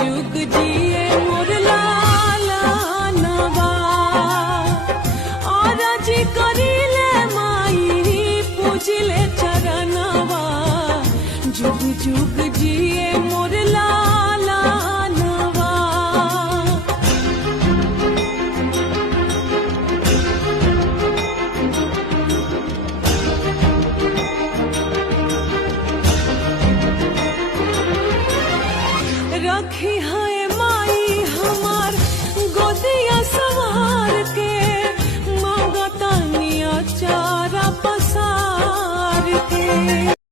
जुग जिए मोर लालनवा और जी करिले माई पूजिले चरणवा जुग जुग जिए मोर